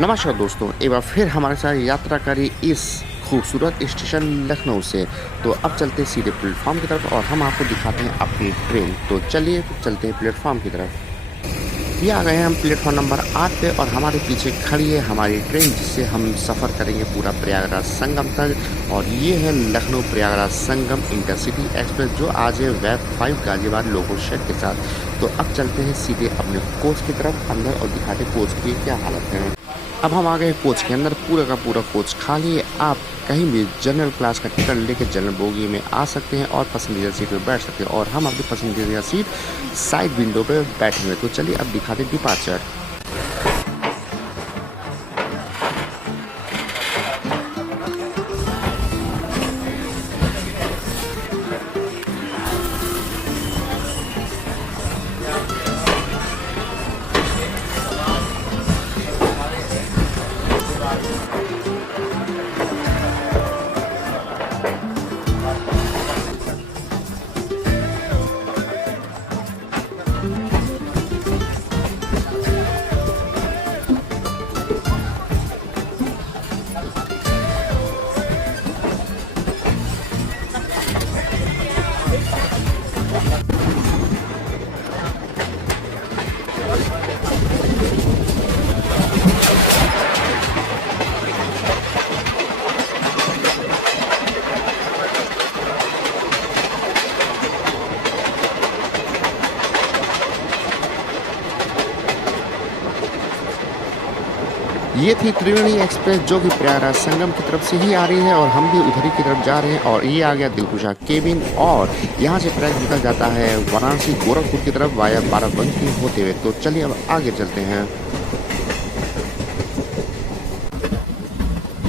नमस्कार दोस्तों, एक बार फिर हमारे साथ यात्रा करी इस खूबसूरत स्टेशन लखनऊ से। तो अब चलते हैं सीधे प्लेटफॉर्म की तरफ और हम आपको दिखाते हैं अपनी ट्रेन। तो चलिए चलते हैं प्लेटफॉर्म की तरफ। ये आ गए हैं हम प्लेटफॉर्म नंबर 8 पे और हमारे पीछे खड़ी है हमारी ट्रेन, जिससे हम सफ़र करेंगे पूरा प्रयागराज संगम तक। और ये है लखनऊ प्रयागराज संगम इंटरसिटी एक्सप्रेस, जो आज है वेब 5 गाजियाबाद लोको शेड के साथ। तो अब चलते हैं सीधे अपने कोच की तरफ अंदर और दिखाते हैं कोच की क्या हालत है। अब हम आ गए कोच के अंदर, पूरा का पूरा कोच खाली है। आप कहीं भी जनरल क्लास का टिकट लेके जनरल बोगी में आ सकते हैं और पसंदीदा सीट पर बैठ सकते हैं। और हम अपनी पसंदीदा सीट साइड विंडो पे बैठे हुए। तो चलिए अब दिखाते डिपार्चर। ये थी त्रिवेणी एक्सप्रेस, जो कि प्रयागराज संगम की तरफ से ही आ रही है और हम भी उधर ही की तरफ जा रहे हैं। और ये आ गया दिलकुशा केबिन और यहाँ से ट्रैक निकल जाता है वाराणसी गोरखपुर की तरफ वाया बाराबंकी होते हुए। तो चलिए अब आगे चलते हैं।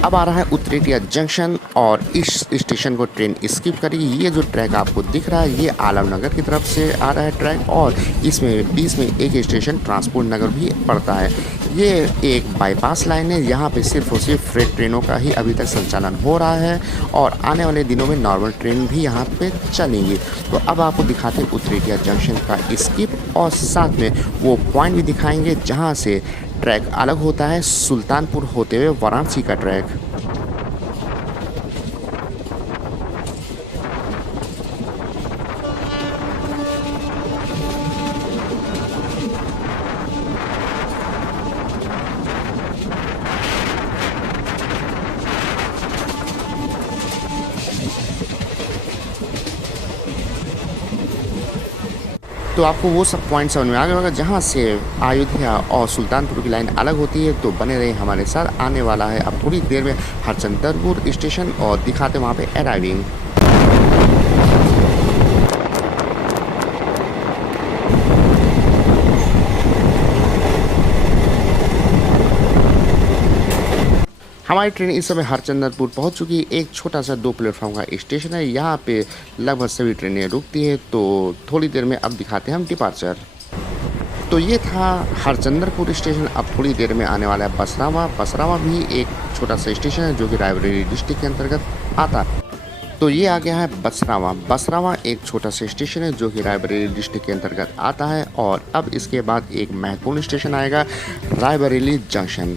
अब आ रहा है उत्तरेटिया जंक्शन और इस स्टेशन को ट्रेन स्किप करी। ये जो ट्रैक आपको दिख रहा है ये आलमनगर की तरफ से आ रहा है ट्रैक और इसमें बीच में एक स्टेशन ट्रांसपोर्ट नगर भी पड़ता है। ये एक बाईपास लाइन है, यहाँ पे सिर्फ और सिर्फ फ्रेट ट्रेनों का ही अभी तक संचालन हो रहा है और आने वाले दिनों में नॉर्मल ट्रेन भी यहाँ पे चलेंगी। तो अब आपको दिखाते हैं उत्तरेटिया जंक्शन का स्किप और साथ में वो पॉइंट भी दिखाएंगे जहाँ से ट्रैक अलग होता है सुल्तानपुर होते हुए वाराणसी का ट्रैक। तो आपको वो सब पॉइंट समझ में आ गया होगा जहाँ से अयोध्या और सुल्तानपुर की लाइन अलग होती है। तो बने रहे हमारे साथ, आने वाला है अब थोड़ी देर में हरचंदरपुर स्टेशन और दिखाते वहाँ पे अराइविंग। हमारी ट्रेन इस समय हरचंदरपुर पहुंच चुकी है। एक छोटा सा 2 प्लेटफॉर्म का स्टेशन है, यहाँ पे लगभग सभी ट्रेनें रुकती है। तो थोड़ी देर में अब दिखाते हैं हम डिपार्चर। तो ये था हरचंदरपुर स्टेशन। अब थोड़ी देर में आने वाला है बसरावा। बसरावा भी एक छोटा सा स्टेशन है जो कि रायबरेली डिस्ट्रिक्ट के अंतर्गत आता है। तो ये आ गया है बसरावा। बसरावा एक छोटा सा स्टेशन है जो कि रायबरेली डिस्ट्रिक्ट के अंतर्गत आता है। और अब इसके बाद एक महत्वपूर्ण स्टेशन आएगा, रायबरेली जंक्शन।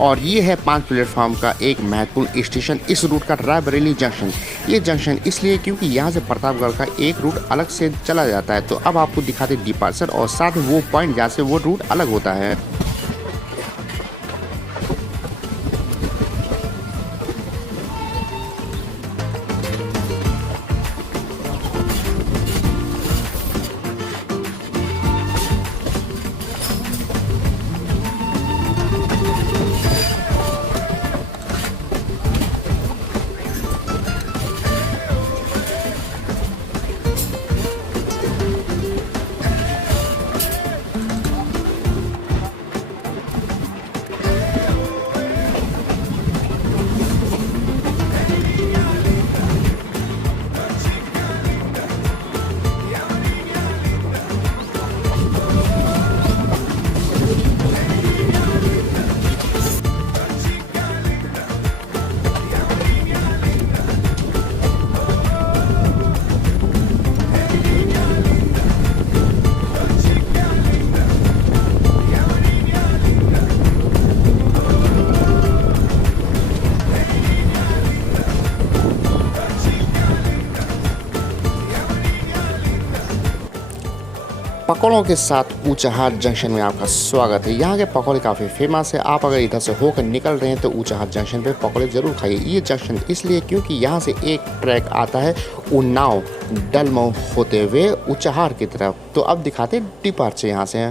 और ये है 5 प्लेटफॉर्म का एक महत्वपूर्ण स्टेशन इस रूट का, रायबरेली जंक्शन। ये जंक्शन इसलिए क्योंकि यहाँ से प्रतापगढ़ का एक रूट अलग से चला जाता है। तो अब आपको दिखाते डिपार्चर और साथ में वो पॉइंट जहाँ से वो रूट अलग होता है। पकौड़ों के साथ ऊंचाहार जंक्शन में आपका स्वागत है। यहाँ के पकौड़े काफ़ी फेमस है। आप अगर इधर से होकर निकल रहे हैं तो ऊंचाहार जंक्शन पे पकौड़े ज़रूर खाइए। ये जंक्शन इसलिए क्योंकि यहाँ से एक ट्रैक आता है उन्नाव डलमऊ होते हुए ऊंचाहार की तरफ। तो अब दिखाते डिपार्चर यहाँ से।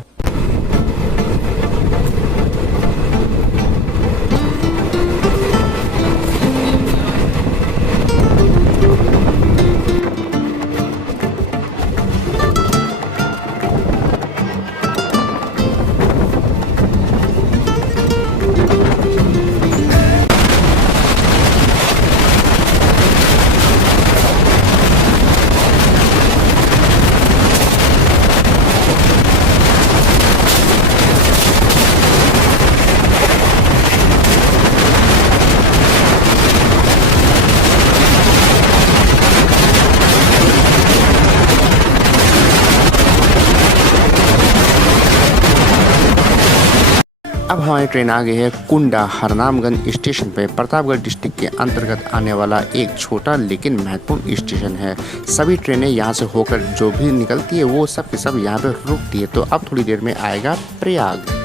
अब हमारी ट्रेन आ गई है कुंडा हरनामगंज स्टेशन पे। प्रतापगढ़ डिस्ट्रिक्ट के अंतर्गत आने वाला एक छोटा लेकिन महत्वपूर्ण स्टेशन है। सभी ट्रेनें यहाँ से होकर जो भी निकलती है वो सब के सब यहाँ पे रुकती है। तो अब थोड़ी देर में आएगा प्रयाग।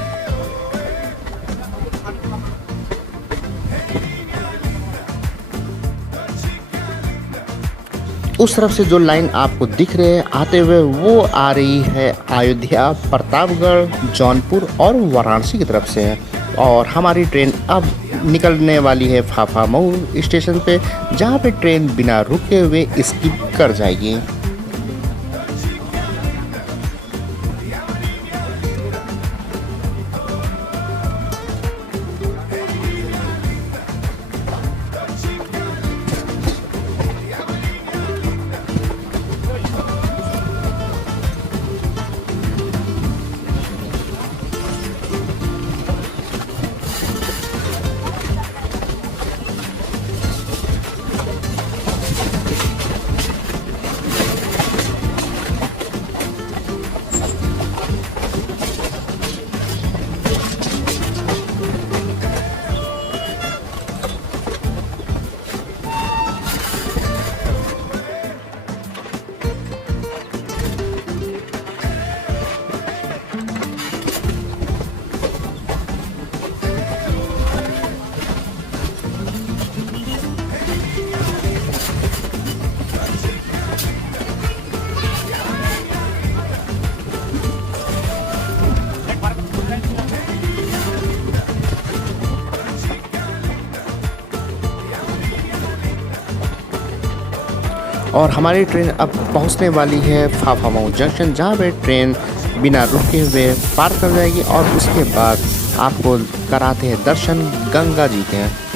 उस तरफ से जो लाइन आपको दिख रहे हैं आते हुए वो आ रही है अयोध्या, प्रतापगढ़, जौनपुर और वाराणसी की तरफ से। और हमारी ट्रेन अब निकलने वाली है फाफामऊ स्टेशन पे, जहाँ पे ट्रेन बिना रुके हुए स्किप कर जाएगी। और हमारी ट्रेन अब पहुंचने वाली है फाफामऊ जंक्शन, जहां पे ट्रेन बिना रुके हुए पार कर जाएगी। और उसके बाद आपको कराते हैं दर्शन गंगा जी के।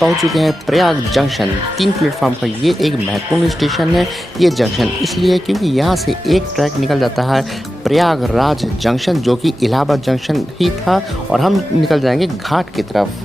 पहुंच चुके हैं प्रयाग जंक्शन। 3 प्लेटफॉर्म का ये एक महत्वपूर्ण स्टेशन है। ये जंक्शन इसलिए क्योंकि यहाँ से एक ट्रैक निकल जाता है प्रयागराज जंक्शन, जो कि इलाहाबाद जंक्शन ही था, और हम निकल जाएंगे घाट की तरफ।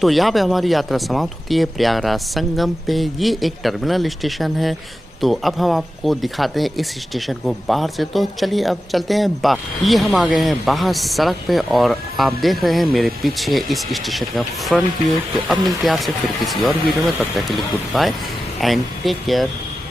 तो यहाँ पे हमारी यात्रा समाप्त होती है प्रयागराज संगम पे। ये एक टर्मिनल स्टेशन है। तो अब हम आपको दिखाते हैं इस स्टेशन को बाहर से। तो चलिए अब चलते हैं बाहर। ये हम आ गए हैं बाहर सड़क पे, और आप देख रहे हैं मेरे पीछे इस स्टेशन का फ्रंट व्यू। तो अब मिलते हैं आपसे फिर किसी और वीडियो में, तब तक के लिए goodbye and take care.